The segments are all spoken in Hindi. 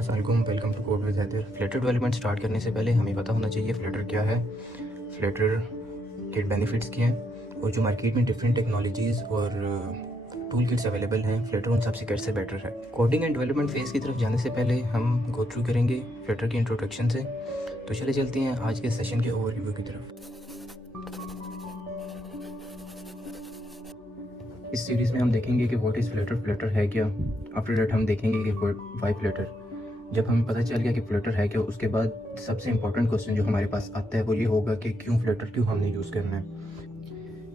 अस्सलामुअलैकुम, welcome to code with Haider. Flutter development start करने से पहले हमें पता होना चाहिए फ्लटर क्या है, फ्लटर के बेनिफिट्स क्या हैं और जो मार्केट में डिफरेंट टेक्नोलॉजीज़ और टूल किट्स अवेलेबल हैं, फ्लटर उन सबसे कैसे बेटर है। कोडिंग एंड डेवलपमेंट फेज़ की तरफ जाने से पहले हम गो थ्रू करेंगे फ्लटर की इंट्रोडक्शन से। तो चले चलते हैं आज के सेशन के ओवरव्यू की तरफ। इस सीरीज़ में हम देखेंगे कि व्हाट इज़ फ्लटर, फ्लटर है क्या। आफ्टर दैट हम देखेंगे कि वाई फ्लटर। जब हमें पता चल गया कि फ्लटर है क्या, उसके बाद सबसे इंपॉर्टेंट क्वेश्चन जो हमारे पास आता है वो ये होगा कि क्यों फ्लटर, क्यों हमने यूज़ करना है।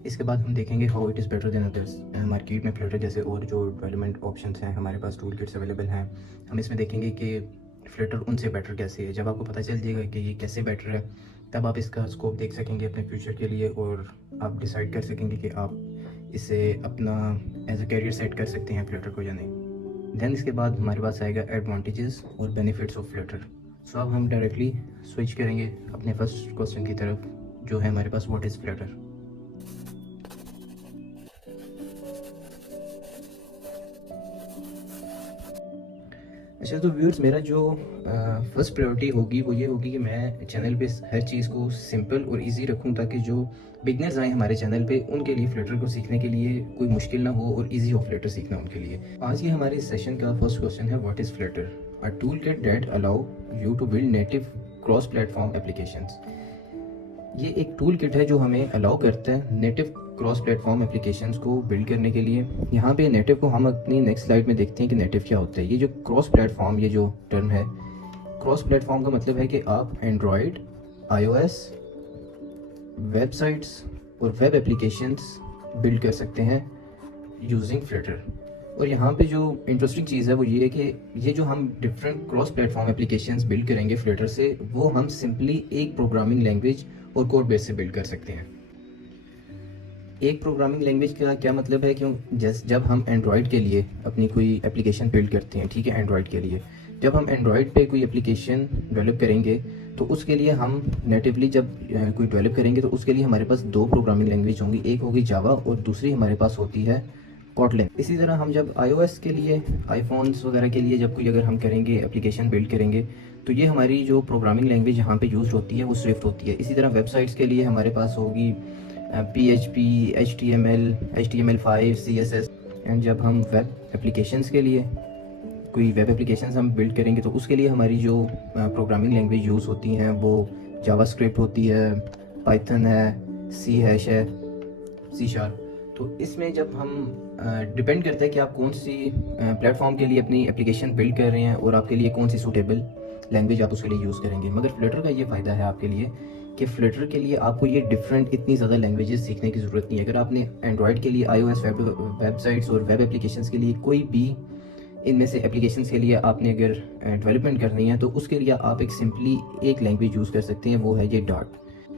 इसके बाद हम देखेंगे how it is better than others. Market में फ्लटर जैसे और जो डेवलपमेंट ऑप्शंस हैं, हमारे पास टूल किट्स अवेलेबल हैं, हम इसमें देखेंगे कि फ्लटर उनसे बेटर कैसे है। जब आपको पता चल जाएगा कि ये कैसे बेटर है, तब आप इसका स्कोप देख सकेंगे अपने फ्यूचर के लिए और आप डिसाइड कर सकेंगे कि आप इसे अपना एज अ कैरियर सेट कर सकते हैं फ्लटर को या नहीं। देन इसके बाद हमारे पास आएगा एडवांटेजेस और बेनिफिट्स ऑफ फ्लटर। सो अब हम डायरेक्टली स्विच करेंगे अपने फर्स्ट क्वेश्चन की तरफ, जो है हमारे पास व्हाट इज़ फ्लटर। अच्छा, तो व्यूअर्स, मेरा जो फर्स्ट प्रायोरिटी होगी वो ये होगी कि मैं चैनल पे हर चीज़ को सिंपल और इजी रखूं, ताकि जो बिगनर्स आए हमारे चैनल पे उनके लिए फ्लटर को सीखने के लिए कोई मुश्किल ना हो और इजी हो फ्लटर सीखना उनके लिए। आज के हमारे सेशन का फर्स्ट क्वेश्चन है what is Flutter, a tool kit that allow you to build native cross platform applications. ये एक टूल किट है जो हमें अलाउ करता है नेटिव क्रॉस प्लेटफॉर्म एप्लीकेशंस को बिल्ड करने के लिए। यहाँ पे नेटिव को हम अपनी नेक्स्ट स्लाइड में देखते हैं कि नेटिव क्या होता है। ये जो क्रॉस प्लेटफॉर्म, ये जो टर्म है, क्रॉस प्लेटफॉर्म का मतलब है कि आप एंड्रॉयड, आईओएस, वेबसाइट्स और वेब एप्लीकेशंस बिल्ड कर सकते हैं यूजिंग फ्लटर। और यहाँ पे जो इंटरेस्टिंग चीज़ है वो ये है कि ये जो हम different cross platform applications build करेंगे फ्लटर से, वो हम सिंपली एक प्रोग्रामिंग लैंग्वेज और कोड बेस से बिल्ड कर सकते हैं। एक प्रोग्रामिंग लैंग्वेज का क्या मतलब है, क्यों जब हम एंड्रॉयड के लिए अपनी कोई एप्लीकेशन बिल्ड करते हैं, ठीक है, एंड्रॉयड के लिए जब हम एंड्रॉयड पे कोई एप्लीकेशन डेवलप करेंगे तो उसके लिए हम नेटिवली जब कोई डेवलप करेंगे तो उसके लिए हमारे पास दो प्रोग्रामिंग लैंग्वेज होंगी, एक होगी जावा और दूसरी हमारे पास होती है कॉटलिन। इसी तरह हम जब आईओएस के लिए, आईफोन्स वगैरह के लिए जब कोई अगर हम करेंगे एप्लीकेशन बिल्ड करेंगे तो ये हमारी जो प्रोग्रामिंग लैंग्वेज यहाँ पे यूज़ होती है वो स्विफ्ट होती है। इसी तरह वेबसाइट्स के लिए हमारे पास होगी PHP, HTML5, CSS। एंड जब हम वेब एप्लीकेशंस के लिए कोई वेब एप्लीकेशंस हम बिल्ड करेंगे तो उसके लिए हमारी जो प्रोग्रामिंग लैंग्वेज यूज़ होती हैं वो जावास्क्रिप्ट होती है, पाइथन है, सी हैश है, सी शार्प। तो इसमें जब हम डिपेंड करते हैं कि आप कौन सी प्लेटफॉर्म के लिए अपनी एप्लीकेशन बिल्ड कर रहे हैं और आपके लिए कौन सी सूटेबल लैंग्वेज आप उसके लिए यूज़ करेंगे। मगर फ्लटर का ये फ़ायदा है आपके लिए कि फ्लटर के लिए आपको ये डिफरेंट इतनी ज़्यादा लैंग्वेजेस सीखने की ज़रूरत नहीं है। अगर आपने एंड्रॉयड के लिए iOS वेबसाइट्स और वेब एप्लीकेशंस के लिए कोई भी इनमें से एप्लीकेशंस के लिए आपने अगर डेवलपमेंट करनी है तो उसके लिए आप एक सिंपली एक लैंग्वेज यूज़ कर सकते हैं, वो है ये डार्ट।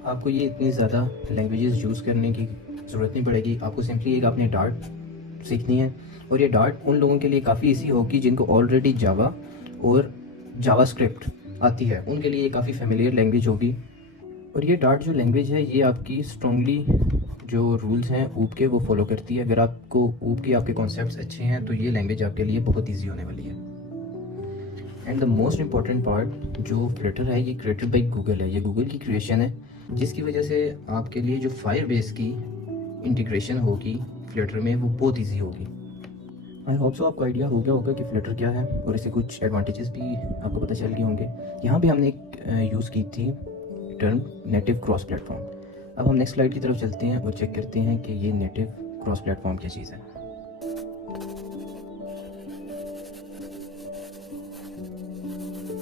आपको ये इतनी ज़्यादा लैंग्वेजेस यूज़ करने की ज़रूरत नहीं पड़ेगी, आपको सिंपली एक आपने डार्ट सीखनी है। और ये डार्ट उन लोगों के लिए काफ़ी ईजी होगी जिनको ऑलरेडी जावा और जावास्क्रिप्ट आती है, उनके लिए ये काफ़ी फेमिलियर लैंग्वेज होगी। और ये डार्ट जो लैंग्वेज है ये आपकी स्ट्रॉन्गली जो रूल्स हैं ऊप के वो फॉलो करती है। अगर आपको ऊप के आपके कॉन्सेप्ट्स अच्छे हैं तो ये लैंग्वेज आपके लिए बहुत ईजी होने वाली है। And the most important part, जो फ्लटर है ये क्रिएटेड बाई गूगल है, ये गूगल की क्रिएशन है, जिसकी वजह से आपके लिए जो फायरबेस की इंटीग्रेशन होगी फ्लटर में वो बहुत ईजी होगी। आई होप सो आपको आइडिया हो गया होगा कि फ्लटर क्या है और इससे कुछ एडवांटेजेस भी आपको पता चल गए होंगे। यहाँ पे हमने एक यूज़ की थी टर्म नेटिव क्रॉस प्लेटफॉर्म। अब हम नेक्स्ट स्लाइड की तरफ चलते हैं और चेक करते हैं कि ये नेटिव क्रॉस प्लेटफॉर्म क्या चीज़ है।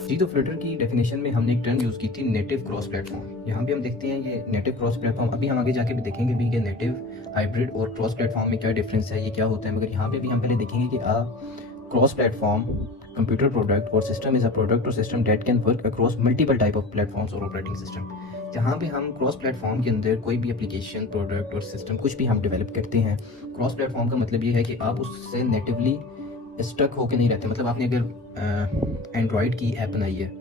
जी, तो फ्लटर की डेफिनेशन में हमने एक टर्म यूज़ की थी नेटिव क्रॉस प्लेटफॉर्म। यहाँ भी हम देखते हैं ये नेटिव क्रॉस प्लेटफॉर्म, अभी हम आगे जाके भी देखेंगे भी कि नेटिव, हाइब्रिड और क्रॉस प्लेटफॉर्म में क्या डिफरेंस है, ये क्या होता है। मगर यहाँ पे भी हम पहले देखेंगे कि क्रॉस प्लेटफॉर्म कंप्यूटर प्रोडक्ट और सिस्टम इज़ अ प्रोडक्ट और system date can work across multiple type of platforms और ऑपरेटिंग सिस्टम। जहाँ पे हम क्रॉस प्लेटफॉर्म के अंदर कोई भी एप्लीकेशन, प्रोडक्ट और सिस्टम कुछ भी हम डेवलप करते हैं, क्रॉस प्लेटफॉर्म का मतलब ये है कि आप उससे नेटिवली स्टक होकर नहीं रहते। मतलब आपने अगर एंड्रॉयड की ऐप बनाई है,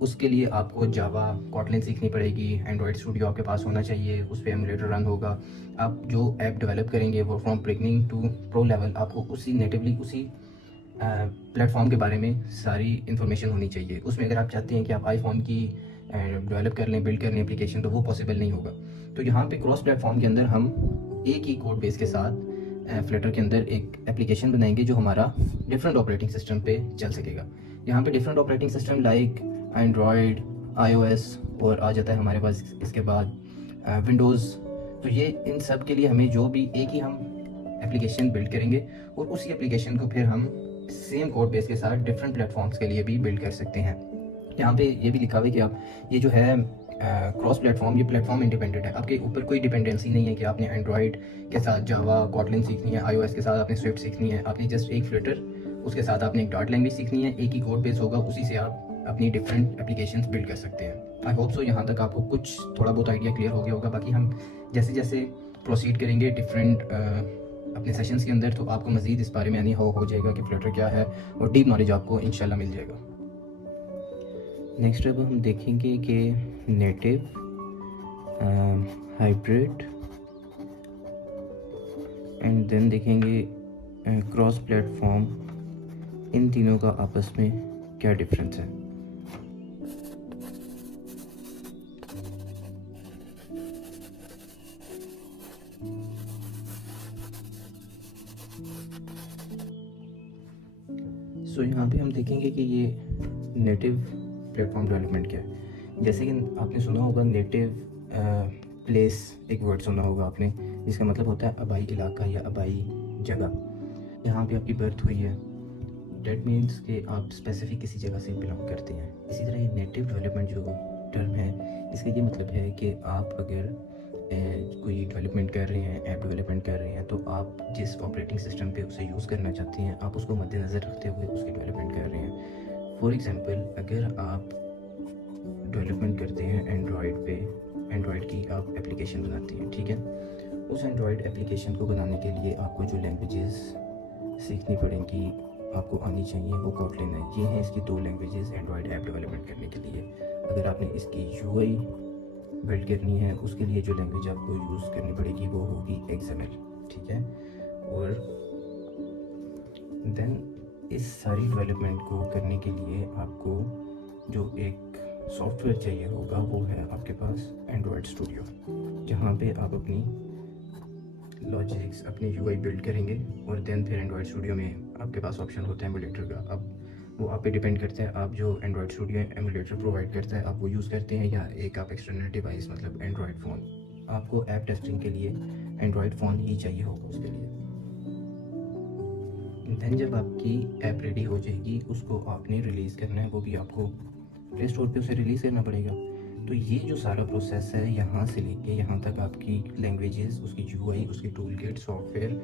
उसके लिए आपको जावा, कॉटलिन सीखनी पड़ेगी, एंड्रॉयड स्टूडियो आपके पास होना चाहिए, उस पर एमुलेटर रन होगा। आप जो ऐप डेवलप करेंगे वो from beginning to pro level आपको उसी नेटिवली उसी प्लेटफॉर्म के बारे में सारी इन्फॉर्मेशन होनी चाहिए। उसमें अगर आप चाहते हैं कि आप आईफोन की डेवलप कर लें, बिल्ड कर लें एप्लीकेशन, तो वो पॉसिबल नहीं होगा। तो यहाँ पे क्रॉस प्लेटफॉर्म के अंदर हम एक ही कोड बेस के साथ फ्लटर के अंदर एक एप्लीकेशन बनाएंगे जो हमारा डिफरेंट ऑपरेटिंग सिस्टम पे चल सकेगा। यहाँ पे different operating system like Android, iOS और आ जाता है हमारे पास इसके बाद विंडोज़। तो ये इन सब के लिए हमें जो भी एक ही हम एप्लीकेशन बिल्ड करेंगे और उसी एप्लीकेशन को फिर हम सेम कोड बेस के साथ डिफरेंट प्लेटफॉर्म्स के लिए भी बिल्ड कर सकते हैं। यहाँ पे ये भी लिखा हुआ है कि आप ये जो है क्रॉस प्लेटफॉर्म, ये प्लेटफॉर्म इंडिपेंडेंट है। आपके ऊपर कोई डिपेंडेंसी नहीं है कि आपने एंड्रॉयड के साथ जावा कॉटलिन सीखनी है, आईओएस के साथ आपने स्विफ्ट सीखनी है। आपने जस्ट एक फ्लटर, उसके साथ आपने एक डॉट लैंग्वेज सीखनी है, एक ही कोड बेस होगा, उसी से आप अपनी डिफरेंट एप्लीकेशंस बिल्ड कर सकते हैं। आई होप सो यहाँ तक आपको कुछ थोड़ा बहुत आइडिया क्लियर हो गया होगा। बाकी हम जैसे जैसे प्रोसीड करेंगे डिफरेंट अपने सेशंस के अंदर, तो आपको मज़ीद इस बारे में यानी हो जाएगा कि फ्लटर क्या है, और डीप नॉलेज आपको इंशाल्लाह मिल जाएगा। नेक्स्ट अब हम देखेंगे कि नेटिव, हाइब्रिड एंड देन देखेंगे क्रॉस प्लेटफॉर्म, इन तीनों का आपस में क्या डिफरेंस है। सो यहाँ पे हम देखेंगे कि ये नेटिव प्लेटफॉर्म डेवलपमेंट क्या है। जैसे कि आपने सुना होगा नेटिव प्लेस, एक वर्ड सुना होगा आपने, जिसका मतलब होता है आबाई इलाका या आबाई जगह। यहाँ पे आपकी बर्थ हुई है, डेट मीन्स कि आप स्पेसिफिक किसी जगह से बिलोंग करते हैं। इसी तरह ये नेटिव डेवलपमेंट जो टर्म है, इसका ये मतलब है कि आप अगर कोई डेवलपमेंट कर रहे हैं, ऐप डेवलपमेंट कर रहे हैं, तो आप जिस ऑपरेटिंग सिस्टम पे उसे यूज़ करना चाहते हैं, आप उसको मद्देनज़र रखते हुए उसकी डेवलपमेंट कर रहे हैं। फॉर एग्ज़ाम्पल, अगर आप डेवलपमेंट करते हैं एंड्रॉयड पे, एंड्रॉयड की आप एप्लीकेशन बनाते हैं, ठीक है। उस एंड्रॉयड एप्लीकेशन को बनाने के लिए आपको जो लैंग्वेजेस सीखनी पड़ेंगी, आपको आनी चाहिए, वो कोटलिन है। ये हैं इसकी दो लैंग्वेजेस एंड्रॉयड ऐप डेवलपमेंट करने के लिए। अगर आपने इसकी यूआई बिल्ड करनी है, उसके लिए जो लैंग्वेज आपको यूज़ करनी पड़ेगी वो होगी XML, ठीक है। और देन इस सारी डेवलपमेंट को करने के लिए आपको जो एक सॉफ्टवेयर चाहिए होगा वो है आपके पास एंड्रॉयड स्टूडियो, जहाँ पे आप अपनी लॉजिक्स, अपनी यूआई बिल्ड करेंगे। और देन फिर एंड्रॉयड स्टूडियो में आपके पास ऑप्शन होता है एमुलेटर का। अब वो आप पे डिपेंड करता है, आप जो एंड्रॉयड स्टूडियो एमुलेटर प्रोवाइड करता है आप वो यूज़ करते हैं, या एक आप एक्सटर्नल डिवाइस मतलब एंड्रॉयड फ़ोन। आपको ऐप टेस्टिंग के लिए एंड्रॉयड फ़ोन ही चाहिए होगा उसके लिए। देन जब आपकी ऐप रेडी हो जाएगी, उसको आपने रिलीज़ करना है, वो भी आपको प्ले स्टोर पे उसे रिलीज़ करना पड़ेगा। तो ये जो सारा प्रोसेस है, यहाँ से लेके यहाँ तक आपकी लैंग्वेजेस, उसकी यूआई, उसकी टूल किट, सॉफ्टवेयर,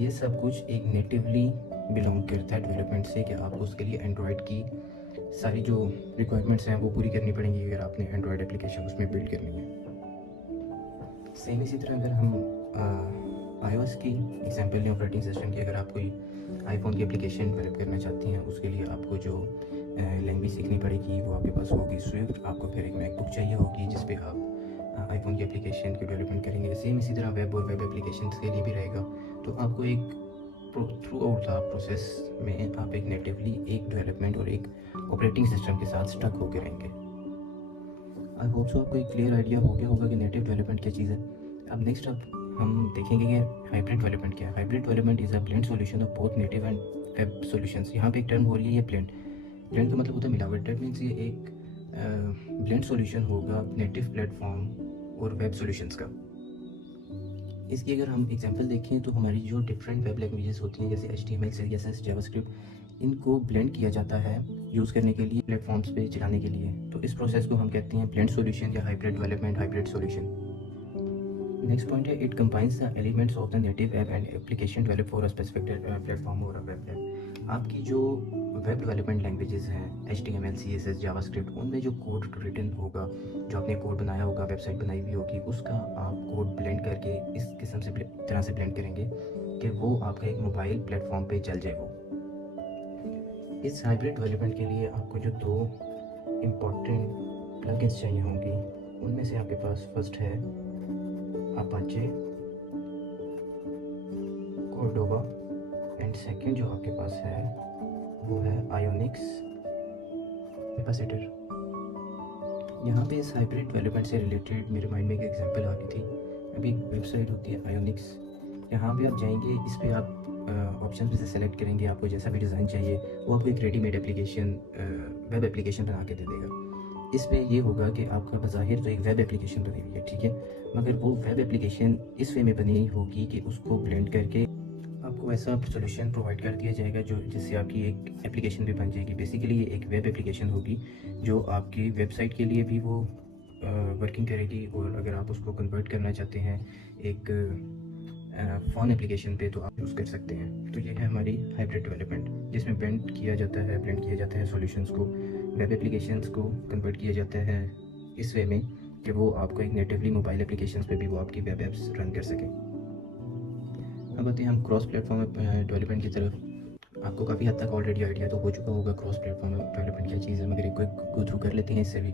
ये सब कुछ एक नेटिवली बिलोंग करता है डेवलपमेंट से, कि आपको उसके लिए एंड्रॉयड की सारी जो रिक्वायरमेंट्स हैं वो पूरी करनी पड़ेंगी अगर आपने एंड्रॉयड एप्लीकेशन उसमें बिल्ड करनी है। सेम इसी तरह अगर हम iOS की एग्जांपल लें, ऑपरेटिंग सिस्टम की, अगर आप कोई आईफोन की एप्लीकेशन डेवलप करना चाहती हैं, उसके लिए आपको जो लैंग्वेज सीखनी पड़ेगी वो आपके पास होगी स्विफ्ट। आपको फिर एक मैकबुक चाहिए होगी जिस पे आप आईफोन की एप्लीकेशन की डेवलपमेंट करेंगे। सेम इसी तरह वेब और वेब एप्लीकेशन के लिए भी रहेगा। तो आपको एक थ्रू आउट द प्रोसेस में आप एक नेटिवली एक डेवलपमेंट और एक ऑपरेटिंग सिस्टम के साथ स्टक होकर रहेंगे। आई होप सो आपको एक क्लियर आइडिया हो गया होगा कि नेटिव डेवलपमेंट क्या चीज़ है। अब नेक्स्ट हम देखेंगे कि हाइब्रिड डेवलपमेंट क्या है। Hybrid development is a blend solution of both native and web solutions. यहाँ पे एक टर्म हो रही है ये ब्लेंड। ब्लेंड का मतलब होता है मिलावट। डेट मीन्स ये एक ब्लेंड सॉल्यूशन होगा नेटिव प्लेटफॉर्म और वेब सॉल्यूशंस का। इसकी अगर हम एग्जांपल देखें तो हमारी जो डिफरेंट वेब लैंग्वेजेस होती हैं जैसे HTML, CSS, जावास्क्रिप्ट, इनको ब्लेंड किया जाता है यूज़ करने के लिए, प्लेटफॉर्म्स पे चलाने के लिए। तो इस प्रोसेस को हम कहते हैं ब्लेंड सॉल्यूशन या hybrid development, hybrid solution. Next point है, it combines the elements of the native app and application develop for a specific platform और वेब ऐप। आपकी जो वेब डेवलपमेंट लैंग्वेजेस हैं HTML, CSS, जावास्क्रिप्ट, उनमें जो कोड रिटन होगा, जो आपने कोड बनाया होगा, वेबसाइट बनाई हुई होगी, उसका आप कोड ब्लेंड करके इस किस्म से तरह से ब्लेंड करेंगे कि वो आपका एक मोबाइल प्लेटफॉर्म पे चल जाए। वो इस हाइब्रिड डेवलपमेंट के लिए आपको जो दो इम्पोर्टेंट प्लगइन्स चाहिए होंगी, उनमें से आपके पास फर्स्ट है अपाचे कोर्डोबा एंड सेकंड जो आपके पास है वो है आयोनिक्स कैपेसिटर। यहाँ पे इस हाइब्रिड डेवलपमेंट से रिलेटेड मेरे माइंड में एक एग्जांपल आ रही थी। अभी एक वेबसाइट होती है आयोनिक्स, यहाँ पे आप जाएंगे, इस पे आप ऑप्शन में से सेलेक्ट करेंगे, आपको जैसा भी डिज़ाइन चाहिए वो आपको एक रेडीमेड एप्लीकेशन वेब एप्लीकेशन बना के दे देगा। इसमें ये होगा कि आपका बज़ाहिर तो एक वेब एप्लीकेशन बनी हुई है, ठीक है, मगर वो वेब एप्लीकेशन इस वे में बनी होगी कि उसको ब्लेंड करके आपको ऐसा सोल्यूशन प्रोवाइड कर दिया जाएगा जो जिससे आपकी एक एप्लीकेशन भी बन जाएगी। बेसिकली ये एक वेब एप्लीकेशन होगी जो आपकी वेबसाइट के लिए भी वो वर्किंग करेगी, और अगर आप उसको कन्वर्ट करना चाहते हैं एक फ़ोन एप्लीकेशन पे तो आप यूज़ कर सकते हैं। तो ये है हमारी हाइब्रिड डेवलपमेंट, जिसमें ब्लेंड किया जाता है सॉल्यूशंस को, वेब एप्लीकेशंस को कन्वर्ट किया जाता है इस वे में कि वो आपको एक नेटिवली मोबाइल एप्लीकेशंस पे भी वो आपकी वेब एप्स रन कर सकें। अब आते हैं हम क्रॉस प्लेटफॉर्म डेवलपमेंट की तरफ। आपको काफ़ी हद तक ऑलरेडी आइडिया तो हो चुका होगा क्रॉस प्लेटफॉर्म डेवलपमेंट क्या चीज़ है, मगर एक गो थ्रू कर लेते हैं इससे भी।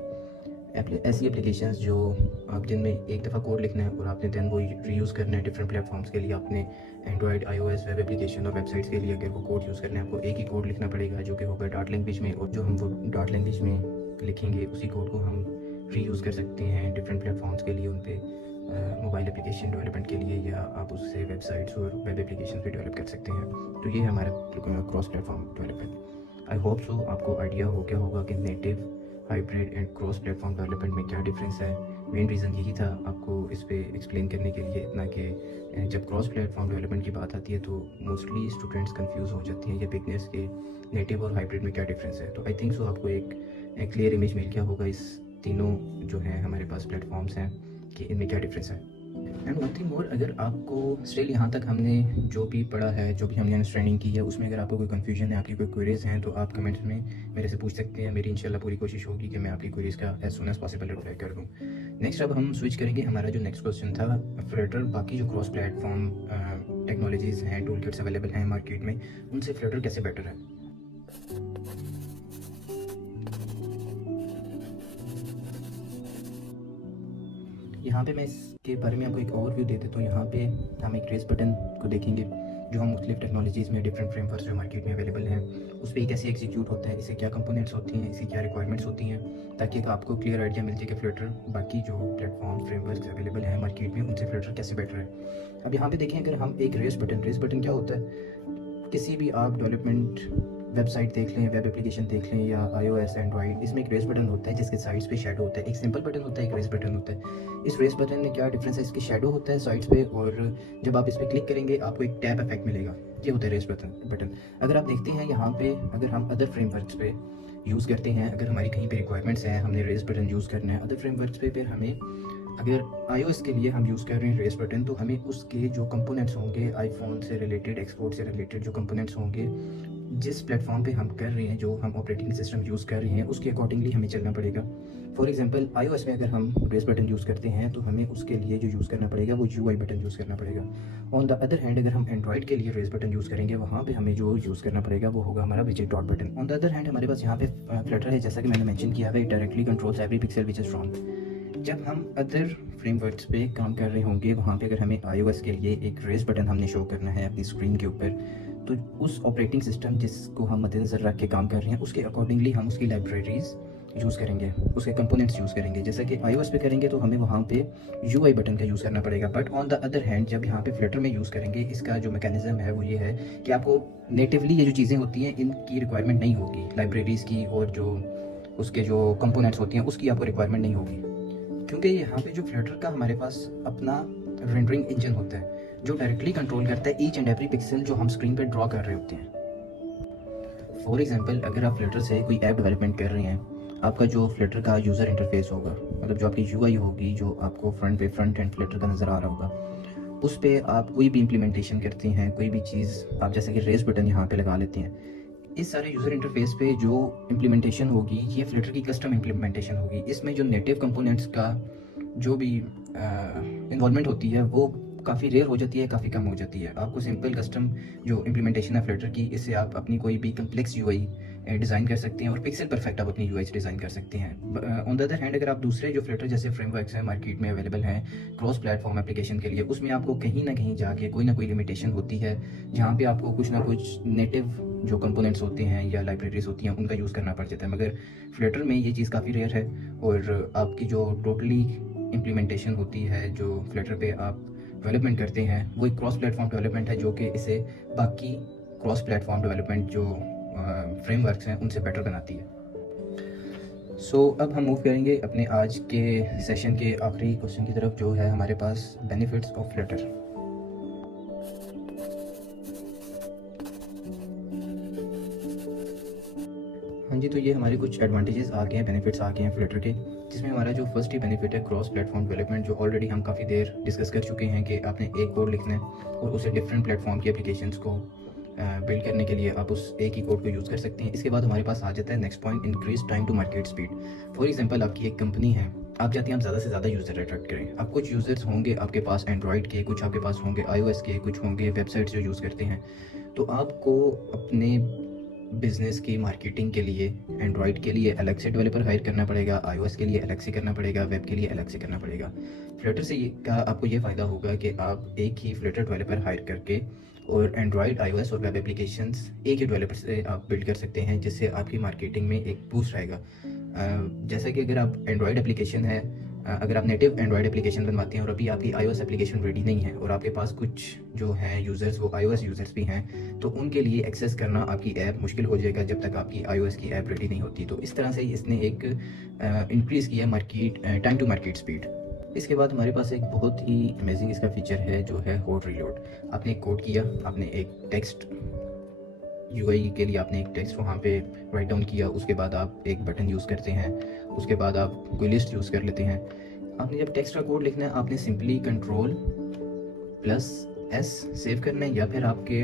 ऐसी एप्लीकेशंस जो आप जिनमें एक दफ़ा कोड लिखना है और आपने दैन वो रीयूज़ करना है डिफरेंट प्लेटफॉर्म्स के लिए। आपने एंड्रॉयड, iOS वेब एप्लीकेशन और वेबसाइट्स के लिए अगर वो कोड यूज़ करना है, आपको एक ही कोड लिखना पड़ेगा जो कि होगा डॉट लैंग्वेज में, और जो हम वो डॉट लैंग्वेज में लिखेंगे उसी कोड को हम रीयूज़ कर सकते हैं डिफरेंट प्लेटफॉर्म्स के लिए, उन पर मोबाइल एप्लीकेशन डेवलपमेंट के लिए, या आप उससे वेबसाइट्स और वेब एप्लीकेशन भी डेवलप कर सकते हैं। तो ये है हमारा cross platform development. I hope so आपको आइडिया हो गया होगा कि native, hybrid and cross platform development में क्या डिफरेंस है। मेन रीज़न यही था आपको इस पे एक्सप्लेन करने के लिए, इतना कि जब क्रॉस प्लेटफॉर्म डेवलपमेंट की बात आती है तो मोस्टली स्टूडेंट्स कंफ्यूज हो जाती हैं या बिगनर्स के नेटिव और हाइब्रिड में क्या डिफरेंस है। तो आई थिंक सो आपको एक क्लियर इमेज मिल गया होगा इस तीनों जो है हमारे पास प्लेटफॉर्म्स हैं कि इनमें क्या डिफरेंस है। एंड वन थिंग मोर, अगर आपको स्टिल यहाँ तक हमने जो भी पढ़ा है, जो भी हमने अंडरस्टैंडिंग की है, उसमें अगर आपको कोई कन्फ्यूजन है, आपकी कोई क्वेरीज हैं, तो आप कमेंट्स में मेरे से पूछ सकते हैं। मेरी इंशाल्लाह पूरी कोशिश होगी कि मैं आपकी क्वेरीज का as soon as possible reply कर दूँ। नेक्स्ट अब हम स्विच करेंगे, हमारा जो नेक्स्ट क्वेश्चन था फ्लटर, बाकी जो क्रॉस प्लेटफॉर्म टेक्नोलॉजीज़ हैं, टूल किट्स अवेलेबल हैं मार्केट में, उनसे फ्लटर कैसे बेटर है। यहाँ पे मैं इसके बारे में आपको एक ओवरव्यू दे देता हूँ। यहाँ पे हम एक रेस बटन को देखेंगे जो हम मुख्तलिफ टेक्नोलॉजीज़ में डिफरेंट फ्रेमवर्क्स जो मार्केट में अवेलेबल हैं उस पर कैसे एग्जीक्यूट होता है, इसे क्या कंपोनेंट्स होती हैं, इसे क्या रिक्वायरमेंट्स होती हैं, ताकि आपको क्लियर आइडिया मिल जाए कि फ्लटर बाकी जो प्लेटफॉर्म फ्रेमवर्क्स अवेलेबल हैं मार्केट में उनसे फ्लटर कैसे बेटर है। अब यहाँ पे देखें, अगर हम एक रेस बटन क्या होता है, किसी भी आप डेवलपमेंट वेबसाइट देख लें, वेब एप्लीकेशन देख लें, या iOS, एंड्रॉइड, इसमें एक रेस बटन होता है जिसके साइड्स पे शैडो होता है। एक सिंपल बटन होता है, एक रेस बटन होता है। इस रेस बटन में क्या डिफरेंस है, इसके शैडो होता है साइड्स पे, और जब आप इस पर क्लिक करेंगे आपको एक टैब इफेक्ट मिलेगा। ये होता है रेस बटन। अगर आप देखते हैं यहाँ पे, अगर हम अदर फ्रेमवर्क्स पे यूज़ करते हैं, अगर हमारी कहीं पे रिक्वायरमेंट्स हैं, हमने रेस बटन यूज़ करना है अदर फ्रेमवर्क्स पे, फिर हमें अगर iOS के लिए हम यूज़ कर रहे हैं रेस बटन, तो हमें उसके जो कंपोनेंट्स होंगे, आईफोन से रिलेटेड, एक्सपोर्ट से रिलेटेड जो कंपोनेंट्स होंगे, जिस प्लेटफॉर्म पे हम कर रहे हैं, जो हम ऑपरेटिंग सिस्टम यूज़ कर रहे हैं, उसके अकॉर्डिंगली हमें चलना पड़ेगा। फॉर एग्जांपल iOS में अगर हम रेस बटन यूज़ करते हैं तो हमें उसके लिए जो यूज़ करना पड़ेगा वो UI बटन यूज़ करना पड़ेगा। ऑन द अदर हैंड, अगर हम एंड्रॉइड के लिए रेस बटन यूज़ करेंगे, वहाँ पे हमें जो यूज़ करना पड़ेगा वो होगा हमारा विजेट dot button. On the other hand हमारे पास यहाँ पे फ्लटर है, जैसा कि मैंने मेंशन किया है, directly controls every pixel which is from. जब हम अदर फ्रेमवर्क्स पे काम कर रहे होंगे, वहाँ पे अगर हमें iOS के लिए एक रेस बटन हमने शो करना है अपनी स्क्रीन के ऊपर, तो उस ऑपरेटिंग सिस्टम जिसको हम मद्देनज़र रख के काम कर रहे हैं उसके अकॉर्डिंगली हम उसकी लाइब्रेरीज़ यूज़ करेंगे, उसके कंपोनेंट्स यूज़ करेंगे। जैसे कि iOS पे करेंगे तो हमें वहाँ पे UI बटन का यूज़ करना पड़ेगा। But on the other hand जब यहाँ पे फ्लटर में यूज़ करेंगे, इसका जो मैकेनिज़्म है वो ये है कि आपको नेटिवली ये जो चीज़ें होती हैं इनकी रिक्वायरमेंट नहीं होगी, लाइब्रेरीज़ की और जो उसके जो कंपोनेंट्स होती हैं उसकी आपको रिक्वायरमेंट नहीं होगी, क्योंकि यहाँ पे जो फ्लटर का हमारे पास अपना रेंडरिंग इंजन होता है जो डायरेक्टली कंट्रोल करता है ईच एंड एवरी पिक्सल जो हम स्क्रीन पर ड्रॉ कर रहे होते हैं। फॉर एग्जांपल, अगर आप फ्लटर से कोई ऐप डेवलपमेंट कर रहे हैं, आपका जो फ्लटर का यूज़र इंटरफेस होगा, मतलब जो आपकी UI होगी, जो आपको फ्रंट एंड फ्लटर का नज़र आ रहा होगा, उस पर आप कोई भी इम्प्लीमेंटेशन करते हैं, कोई भी चीज़ आप जैसे कि रेस बटन यहाँ पे लगा लेते हैं, इस सारे यूज़र इंटरफेस पे जो इम्प्लीमेंटेशन होगी ये फ्लटर की कस्टम इम्प्लीमेंटेशन होगी। इसमें जो नेटिव कंपोनेंट्स का जो भी इन्वॉल्वमेंट होती है वो काफ़ी रेयर हो जाती है, काफ़ी कम हो जाती है। आपको सिंपल कस्टम जो इम्प्लीमेंटेशन है फ्लटर की, इससे आप अपनी कोई भी कम्प्लेक्स यूआई डिज़ाइन कर सकते हैं और पिक्सल परफेक्ट आप अपनी यूआई डिज़ाइन कर सकते हैं। ऑन द अदर हैंड, अगर आप दूसरे जो फ्लटर जैसे फ्रेमवर्क्स हैं मार्केट में अवेलेबल हैं क्रॉस प्लेटफॉर्म एप्लीकेशन के लिए, उसमें आपको कहीं ना कहीं जाके कोई ना कोई लिमिटेशन होती है, जहाँ पे आपको कुछ ना कुछ नेटिव जो कंपोनेंट्स होते हैं या लाइब्रेरीज होती हैं उनका यूज़ करना पड़ जाता है। मगर फ्लटर में ये चीज़ काफ़ी रेयर है, और आपकी जो टोटली इम्प्लीमेंटेशन होती है जो फ्लटर पे आप डेवलपमेंट करते हैं, वो एक क्रॉस प्लेटफॉर्म डेवलपमेंट है, जो कि इसे बाकी क्रॉस प्लेटफॉर्म डेवलपमेंट जो फ्रेमवर्क्स हैं उनसे बेटर बनाती है। अब हम मूव करेंगे अपने आज के सेशन के आखिरी क्वेश्चन की तरफ, जो है हमारे पास बेनिफिट्स ऑफ फ्लटर। हाँ जी, तो ये हमारे कुछ एडवांटेजेस आ गए हैं, बेनिफिट्स आ गए हैं फ्लटर के, जिसमें हमारा जो फर्स्ट ही बेनिफिट है क्रॉस प्लेटफॉर्म डेवलपमेंट, जो ऑलरेडी हम काफ़ी देर डिस्कस कर चुके हैं कि आपने एक कोड लिखना है और उसे डिफरेंट प्लेटफॉर्म की एप्लीकेशंस को बिल्ड करने के लिए आप उस एक ही कोड को यूज़ कर सकते हैं। इसके बाद हमारे पास आ जाता है next point, increase time to market speed. For example, आपकी एक कंपनी है, आप चाहते हैं आप ज़्यादा से ज़्यादा यूज़र अट्रैक्ट करें। अब कुछ यूज़र्स होंगे आपके पास एंड्रॉयड के, कुछ आपके पास होंगे iOS के, कुछ होंगे वेबसाइट्स जो यूज़ करते हैं। तो आपको अपने बिज़नेस की मार्केटिंग के लिए एंड्रॉयड के लिए अलग से डेवलपर हायर करना पड़ेगा, iOS के लिए अलग से करना पड़ेगा, वेब के लिए अलग से करना पड़ेगा। फ्लटर से ये का आपको ये फ़ायदा होगा कि आप एक ही फ्लटर डेवलपर हायर करके और एंड्रॉयड, iOS और वेब एप्लीकेशंस एक ही डेवलपर से आप बिल्ड कर सकते हैं, जिससे आपकी मार्केटिंग में एक बूस्ट आएगा। जैसे कि अगर आप एंड्रॉयड एप्लीकेशन है, अगर आप नेटिव एंड्रॉयड एप्लीकेशन बनवाते हैं और अभी आपकी iOS एप्लीकेशन रेडी नहीं है और आपके पास कुछ जो हैं यूज़र्स वो iOS यूज़र्स भी हैं, तो उनके लिए एक्सेस करना आपकी ऐप मुश्किल हो जाएगा जब तक आपकी iOS की ऐप रेडी नहीं होती। तो इस तरह से इसने एक इंक्रीज़ किया market time to market speed. इसके बाद हमारे पास एक बहुत ही अमेजिंग इसका फीचर है, जो है हॉट रीलोड। आपने एक कोड किया, आपने एक टेक्स्ट यूआई के लिए आपने एक टेक्स्ट वहाँ पे राइट डाउन किया, उसके बाद आप एक बटन यूज़ करते हैं, उसके बाद आप कोई लिस्ट यूज़ कर लेते हैं। आपने जब टेक्स्ट का कोड लिखना है, आपने सिंपली Ctrl+S सेव करना है, या फिर आपके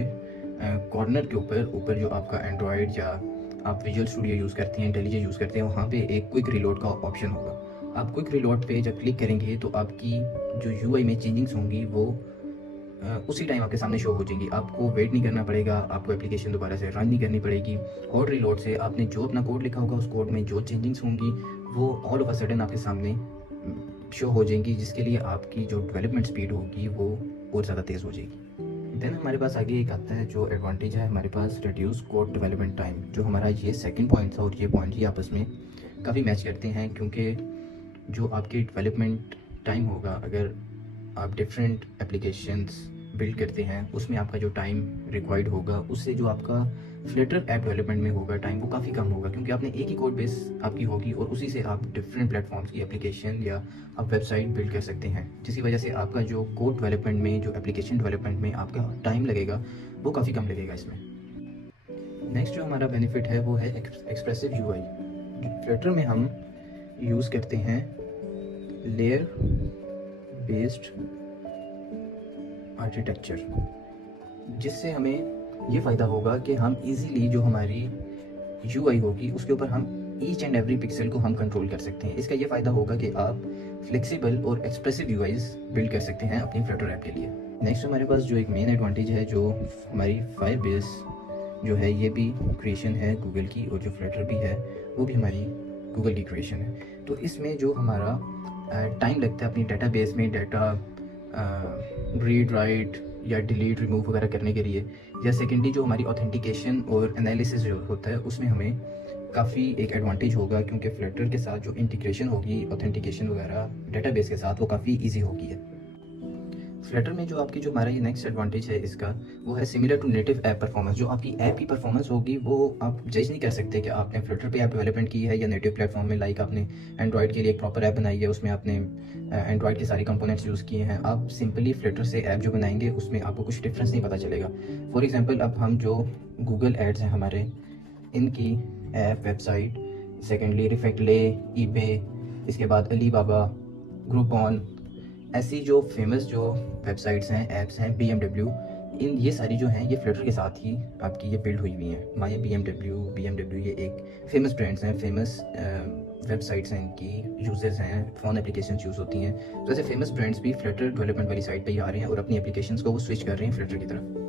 कॉर्नर के ऊपर जो आपका एंड्रॉयड या आप विजुअल स्टूडियो यूज़ करते हैं, इंटेलिजे यूज़ करते हैं, वहाँ पे एक क्विक रीलोड का ऑप्शन होगा। आप क्विक रीलोड पे जब क्लिक करेंगे तो आपकी जो यूआई में चेंजिंग्स होंगी वो उसी टाइम आपके सामने शो हो जाएंगी। आपको वेट नहीं करना पड़ेगा, आपको एप्लीकेशन दोबारा से रन नहीं करनी पड़ेगी। हॉट रीलोड से आपने जो अपना कोड लिखा होगा, उस कोड में जो चेंजिंग्स होंगी वो ऑल ऑफ अ सडन आपके सामने शो हो जाएंगी, जिसके लिए आपकी जो डेवलपमेंट स्पीड होगी वो और ज़्यादा तेज़ हो जाएगी। देन हमारे पास आगे एक आता है जो एडवांटेज है हमारे पास, रिड्यूस कोड डेवलपमेंट टाइम। जो हमारा ये सेकंड पॉइंट था और ये पॉइंट ही आपस में काफ़ी मैच करते हैं, क्योंकि जो आपकी डेवलपमेंट टाइम होगा, अगर आप डिफरेंट एप्लीकेशंस बिल्ड करते हैं, उसमें आपका जो टाइम रिक्वायर्ड होगा, उससे जो आपका फ्लटर ऐप डेवलपमेंट में होगा टाइम, वो काफ़ी कम होगा, क्योंकि आपने एक ही कोड बेस आपकी होगी और उसी से आप डिफरेंट प्लेटफॉर्म्स की एप्लीकेशन या आप वेबसाइट बिल्ड कर सकते हैं, जिसकी वजह से आपका जो कोड डेवलपमेंट में, जो एप्लीकेशन डेवलपमेंट में आपका टाइम लगेगा वो काफ़ी कम लगेगा इसमें। नेक्स्ट जो हमारा बेनिफिट है वो है एक्सप्रेसिव यूआई। फ्लटर में हम यूज़ करते हैं लेयर बेस्ड आर्किटेक्चर, जिससे हमें ये फ़ायदा होगा कि हम इजीली जो हमारी यूआई होगी उसके ऊपर हम ईच एंड एवरी पिक्सल को हम कंट्रोल कर सकते हैं। इसका ये फ़ायदा होगा कि आप फ्लेक्सिबल और एक्सप्रेसिव यूआईज बिल्ड कर सकते हैं अपनी फ्लटर ऐप के लिए। नेक्स्ट हमारे पास जो एक मेन एडवांटेज है, जो हमारी फायरबेस जो है, ये भी क्रिएशन है गूगल की, और जो फ्लटर भी है वो भी हमारी गूगल की क्रिएशन है। तो इसमें जो हमारा टाइम लगता है अपनी डेटाबेस में डाटा रीड राइट या डिलीट रिमूव वगैरह करने के लिए, या सेकेंडली जो हमारी ऑथेंटिकेशन और एनालिसिस जो होता है, उसमें हमें काफ़ी एक एडवांटेज होगा, क्योंकि फ्लटर के साथ जो इंटीग्रेशन होगी ऑथेंटिकेशन वगैरह डेटाबेस के साथ, वो काफ़ी इजी होगी है। फ्लटर में जो आपकी जो हमारा ये नेक्स्ट एडवांटेज है इसका, वो है similar to native app performance. जो आपकी ऐप की परफॉर्मेंस होगी वो आप जज नहीं कर सकते कि आपने फ्लटर पे ऐप डेवलपमेंट की है या नेटिव प्लेटफॉर्म में, लाइक आपने एंड्रॉयड के लिए एक प्रॉपर ऐप बनाई है, उसमें आपने एंड्रॉयड के सारे कंपोनेंट्स यूज़ किए हैं। आप सिंपली फ्लटर से ऐप जो बनाएंगे उसमें आपको कुछ डिफरेंस नहीं पता चलेगा। फॉर एग्जाम्पल, अब हम जो गूगल एड्स हैं हमारे, इनकी ऐप, वेबसाइट, सेकेंडली रिफेक्टले, ईबे, इसके बाद अलीबाबा, ग्रुपॉन, ऐसी जो फेमस जो वेबसाइट्स हैं, ऐप्स हैं, BMW, इन ये सारी जो हैं ये फ्लटर के साथ ही आपकी ये बिल्ड हुई हुई हैं। माई BMW ये एक फेमस ब्रांड्स हैं, फेमस वेबसाइट्स हैं इनकी, यूज़र्स हैं, फ़ोन एप्लीकेशन यूज़ होती हैं, तो ऐसे फेमस ब्रांड्स भी फ्लटर डेवलपमेंट वाली साइट पे ही आ रहे हैं और अपनी एप्लीकेशंस को वो स्विच कर रहे हैं फ्लटर की तरफ।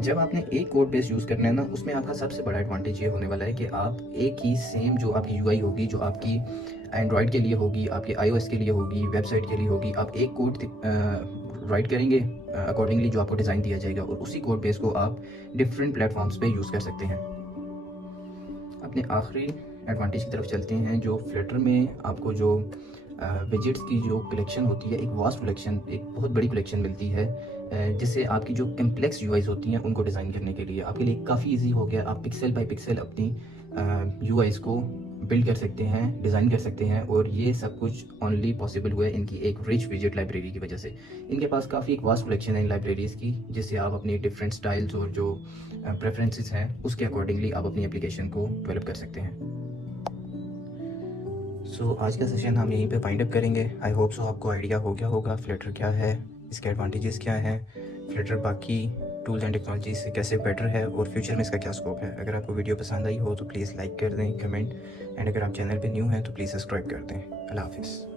जब आपने एक कोड बेस यूज़ करना है ना, उसमें आपका सबसे बड़ा एडवांटेज ये होने वाला है कि आप एक ही सेम जो आपकी यूआई होगी, जो आपकी एंड्रॉयड के लिए होगी, आपके आईओएस के लिए होगी, वेबसाइट के लिए होगी, आप एक कोड राइट करेंगे अकॉर्डिंगली जो आपको डिज़ाइन दिया जाएगा, और उसी कोड बेस को आप डिफरेंट प्लेटफॉर्म्स पे यूज़ कर सकते हैं। अपने आखिरी एडवांटेज की तरफ चलते हैं। जो फ्लटर में आपको जो विजेट्स की जो कलेक्शन होती है, एक वास्ट कलेक्शन, एक बहुत बड़ी कलेक्शन मिलती है, जिससे आपकी जो कम्प्लेक्स यूआईज़ होती हैं उनको डिज़ाइन करने के लिए आपके लिए काफ़ी इजी हो गया। आप पिक्सल बाय पिक्सल अपनी यूआईज़ को बिल्ड कर सकते हैं, डिज़ाइन कर सकते हैं, और ये सब कुछ ओनली पॉसिबल हुआ है इनकी एक रिच विजेट लाइब्रेरी की वजह से। इनके पास काफ़ी एक वास्ट कलेक्शन है इन लाइब्रेरीज़ की, जिससे आप अपनी डिफरेंट स्टाइल्स और जो प्रेफरेंसेस हैं उसके अकॉर्डिंगली आप अपनी एप्लीकेशन को डेवलप कर सकते हैं। सो आज का सेशन हम यहीं पे फाइंड अप करेंगे। आई होप सो आपको आइडिया हो गया होगा फ्लटर क्या है, इसके एडवांटेजेस क्या हैं, फ्लटर बाकी टूल्स एंड टेक्नोलॉजी से कैसे बेटर है, और फ्यूचर में इसका क्या स्कोप है। अगर आपको वीडियो पसंद आई हो तो प्लीज़ लाइक कर दें, कमेंट, एंड अगर आप चैनल पे न्यू हैं तो प्लीज़ सब्सक्राइब कर दें। अल्लाह हाफिज़।